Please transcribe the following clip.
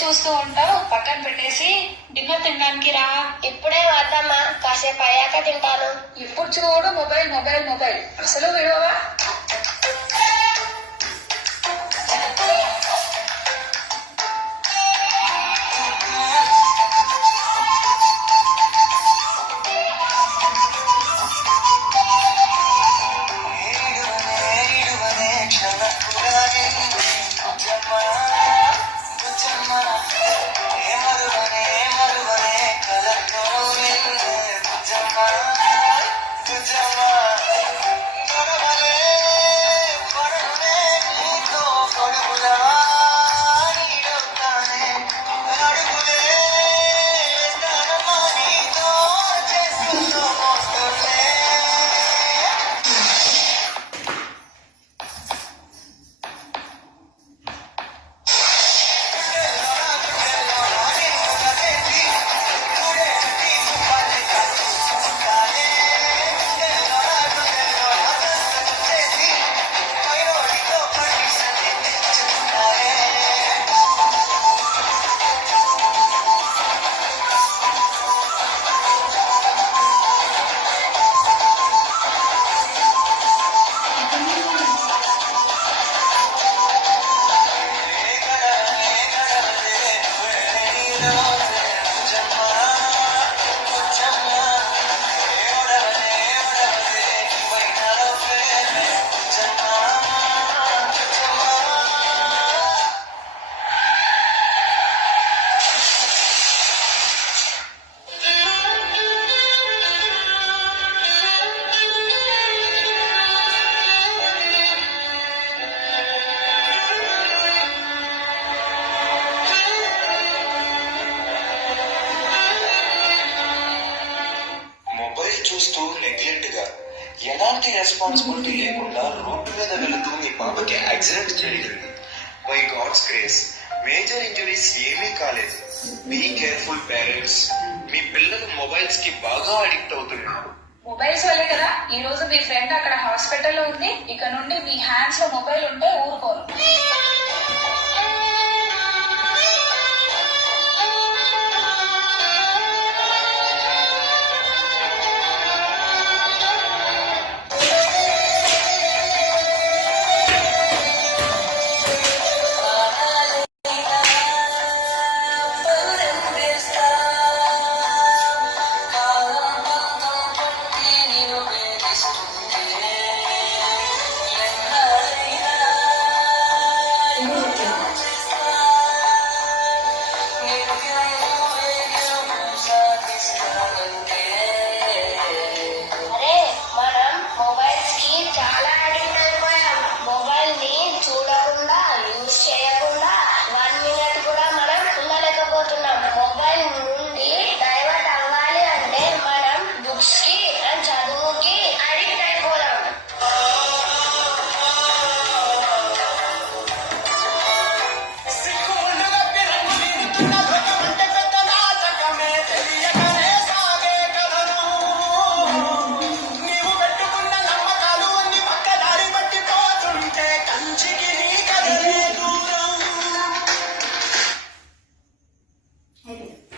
చూస్తూ ఉంటావు, పక్కన పెట్టేసి డిన్నర్ తినడానికి రా. ఇప్పుడే వద్దమ్మా, కాసేపు అయ్యాక తింటాను. ఇప్పుడు చూడు మొబైల్ మొబైల్ మొబైల్, అసలు విడవవా? చూస్తూ నెగ్లెక్ట్ గా ఎలాంటి రెస్పాన్సిబిలిటీ లేకుండా రోడ్డు మీద వెళుతూ మీ పాపకి యాక్సిడెంట్ జరిగింది. By God's grace major injuries ఏమీ కాలేదు. Be careful parents. మీ పిల్లలు మొబైల్స్ కి బాగా అడిక్ట్ అవుతున్నారు. మొబైల్స్ వల్లే కదా ఈ రోజు మీ ఫ్రెండ్ అక్కడ హాస్పిటల్లో ఉంది. ఇక నుండి మీ హ్యాండ్స్ లో మొబైల్ ఉంటే ఊరుకోరు. Hey.